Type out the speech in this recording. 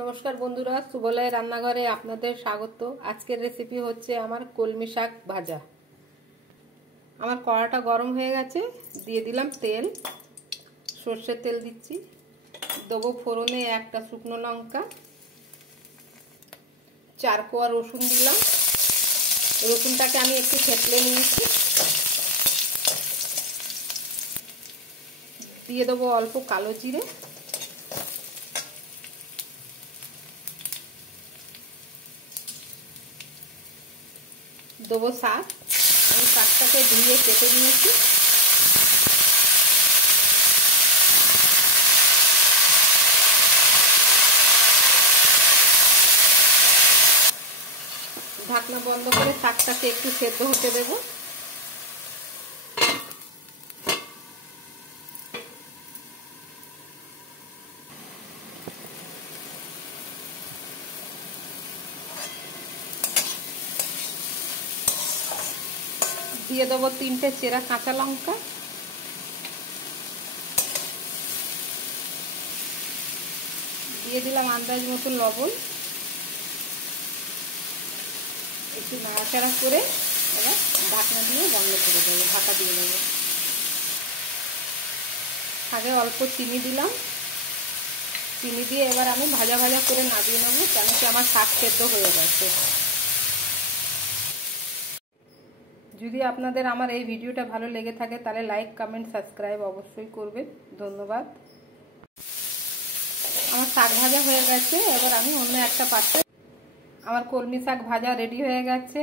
নমস্কার বন্ধুরা, সুবলয় রান্নাঘরে আপনাদের স্বাগত। আজকের রেসিপি হচ্ছে আমার কলমি শাক ভাজা। আমার কড়াটা গরম হয়ে গেছে, দিয়ে দিলাম তেল। সর্ষের তেল দিচ্ছি, দেবো ফোড়নে একটা শুকনো লঙ্কা, 4 কোয়া রসুন দিলাম। রসুনটাকে আমি একটু থেতলে নিয়েছি। দিয়ে দেবো অল্প কালো জিরে, দেবো শাক। আমি শাকটাকে ধুয়ে কেটে নিয়েছি। ঢাকনা বন্ধ করে শাকটাকে একটু সেদ্ধ হতে দেব। দিয়ে দেবো 3টে চেরা কাঁচা লঙ্কা, দিয়ে দিলাম আন্দাজ মতো লবণ। একটু নাড়াচাড়া করে এবার ঢাকনা দিয়ে বন্ধ করে দেবো, ঢাকা দিয়ে দেবো। আগে অল্প চিনি দিলাম। চিনি দিয়ে এবার আমি ভাজা ভাজা করে নামিয়ে নেবো, কেন কি আমার শাক সেদ্ধ হয়ে গেছে। যদি আপনাদের আমার এই ভিডিওটা ভালো লেগে থাকে তাহলে লাইক, কমেন্ট, সাবস্ক্রাইব অবশ্যই করবেন। ধন্যবাদ। আমার শাক ভাজা হয়ে গেছে, এবার আমি অন্য একটা পাত্রে আমার কলমি শাক ভাজা রেডি হয়ে গেছে।